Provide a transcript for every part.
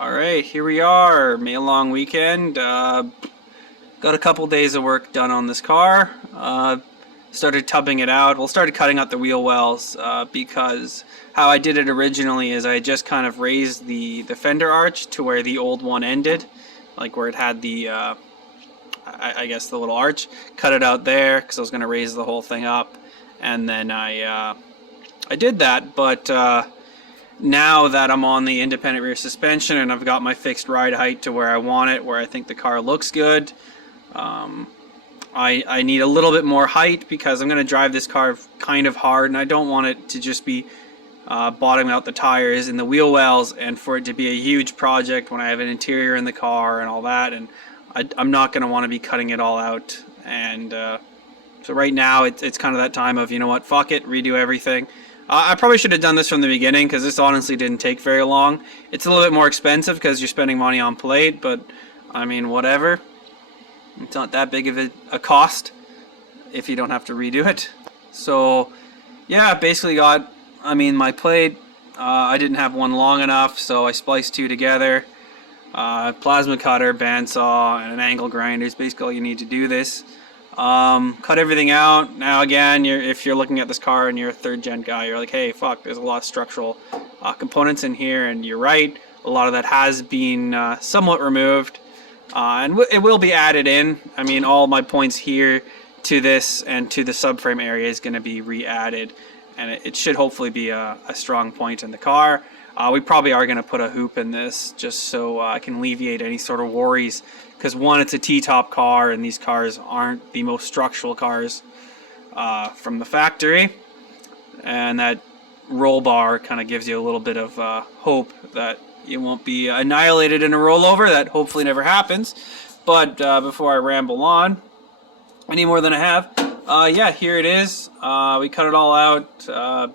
Alright, here we are. May a long weekend. Got a couple days of work done on this car. Started tubbing it out. Well, started cutting out the wheel wells because how I did it originally is I just kind of raised the fender arch to where the old one ended, like where it had the, I guess the little arch. Cut it out there because I was going to raise the whole thing up, and then I did that, but now that I'm on the independent rear suspension and I've got my fixed ride height to where I want it, where I think the car looks good, I need a little bit more height because I'm going to drive this car kind of hard, and I don't want it to just be bottoming out the tires and the wheel wells and for it to be a huge project when I have an interior in the car and all that, and I'm not going to want to be cutting it all out. And so right now it's kind of that time of, you know what, fuck it, redo everything. I probably should have done this from the beginning because this honestly didn't take very long. It's a little bit more expensive because you're spending money on plate, but I mean, whatever. It's not that big of a cost if you don't have to redo it. So yeah, basically got, I mean, my plate, I didn't have one long enough, so I spliced two together. Plasma cutter, bandsaw, and an angle grinder is basically all you need to do this. Cut everything out. Now again, if you're looking at this car and you're a third gen guy, you're like, hey, fuck, there's a lot of structural components in here, and you're right, a lot of that has been somewhat removed, and it will be added in. I mean, all my points here to this and to the subframe area is going to be re-added, and it should hopefully be a strong point in the car. We probably are going to put a hoop in this just so I can alleviate any sort of worries, because one, it's a T-top car and these cars aren't the most structural cars from the factory, and that roll bar kind of gives you a little bit of hope that you won't be annihilated in a rollover. That hopefully never happens. But before I ramble on any more than I have, yeah, here it is. We cut it all out.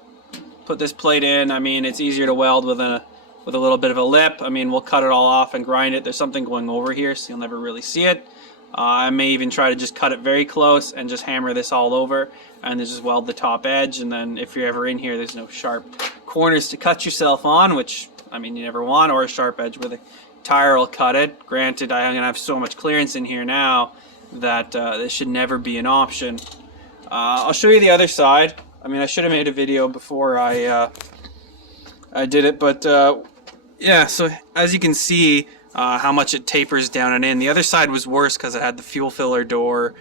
Put this plate in. I mean, it's easier to weld with a little bit of a lip. I mean, we'll cut it all off and grind it. There's something going over here, so you'll never really see it. I may even try to just cut it very close and just hammer this all over and then just weld the top edge, and then if you're ever in here, there's no sharp corners to cut yourself on, which, I mean, you never want, or a sharp edge where the tire will cut it. Granted, I'm going to have so much clearance in here now that this should never be an option. I'll show you the other side. I mean, I should have made a video before I did it, but yeah, so as you can see how much it tapers down and in. The other side was worse because it had the fuel filler door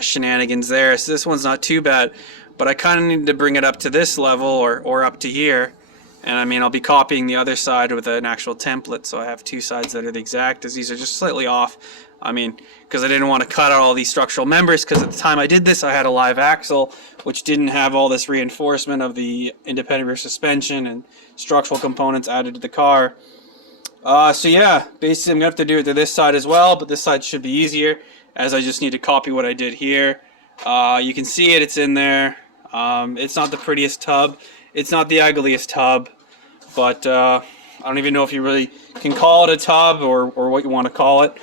shenanigans there, so this one's not too bad, but I kind of needed to bring it up to this level or up to here. And I mean, I'll be copying the other side with an actual template, so I have two sides that are the exact, as these are just slightly off. I mean, because I didn't want to cut out all these structural members, because at the time I did this, I had a live axle, which didn't have all this reinforcement of the independent rear suspension and structural components added to the car. So yeah, basically I'm going to have to do it to this side as well, but this side should be easier, as I just need to copy what I did here. You can see it, it's in there. It's not the prettiest tub. It's not the ugliest tub, but I don't even know if you really can call it a tub or what you want to call it.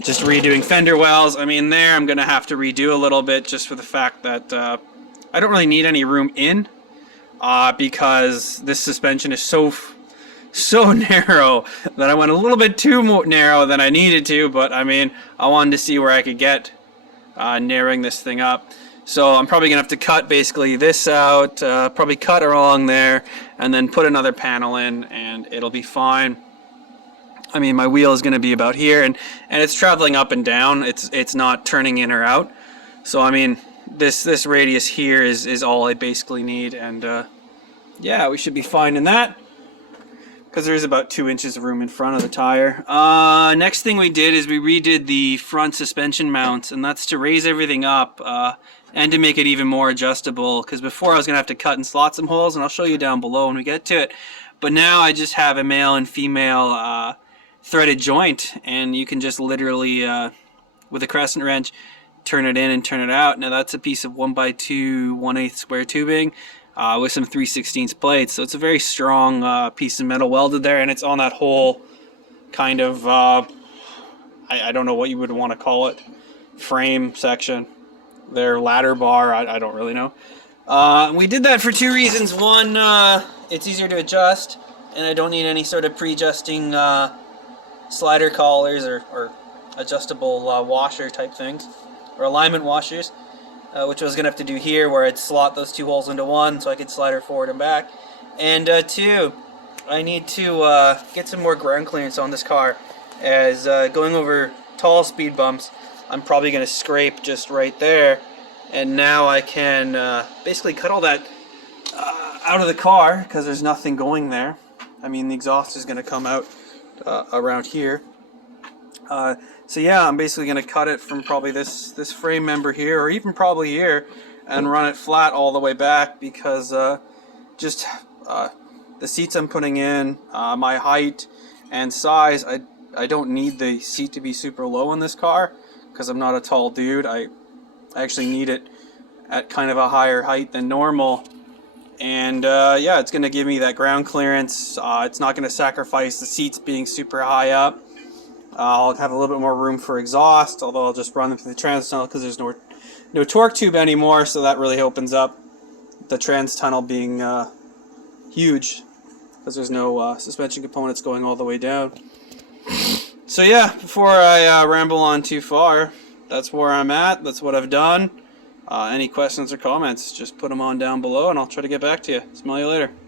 Just redoing fender wells. I mean, there I'm going to have to redo a little bit just for the fact that I don't really need any room in because this suspension is so narrow that I went a little bit too narrow than I needed to, but I mean, I wanted to see where I could get narrowing this thing up. So I'm probably going to have to cut basically this out, probably cut along there, and then put another panel in, and it'll be fine. I mean, my wheel is going to be about here, and it's traveling up and down. It's not turning in or out. So I mean, this radius here is all I basically need, and yeah, we should be fine in that, because there's about 2 inches of room in front of the tire. Next thing we did is we redid the front suspension mounts, and that's to raise everything up and to make it even more adjustable, because before I was going to have to cut and slot some holes, and I'll show you down below when we get to it. But now I just have a male and female threaded joint, and you can just literally, with a crescent wrench, turn it in and turn it out. Now that's a piece of 1x2 1/8 square tubing with some 3/16 plates, so it's a very strong piece of metal welded there, and it's on that whole kind of I don't know what you would want to call it, frame section, their ladder bar, I don't really know. We did that for two reasons. One, it's easier to adjust, and I don't need any sort of pre-adjusting slider collars or adjustable washer type things, or alignment washers, which I was going to have to do here, where I'd slot those two holes into one so I could slide her forward and back. And two, I need to get some more ground clearance on this car, as going over tall speed bumps, I'm probably going to scrape just right there, and now I can basically cut all that out of the car, because there's nothing going there. I mean, the exhaust is going to come out around here. So yeah, I'm basically going to cut it from probably this frame member here, or even probably here, and run it flat all the way back, because just the seats I'm putting in, my height and size, I don't need the seat to be super low in this car, because I'm not a tall dude. I actually need it at kind of a higher height than normal. And yeah, it's going to give me that ground clearance. It's not going to sacrifice the seats being super high up. I'll have a little bit more room for exhaust, although I'll just run them through the trans tunnel because there's no torque tube anymore, so that really opens up the trans tunnel being huge, because there's no suspension components going all the way down. So yeah, before I ramble on too far, that's where I'm at. That's what I've done. Any questions or comments, just put them on down below and I'll try to get back to you. Smell you later.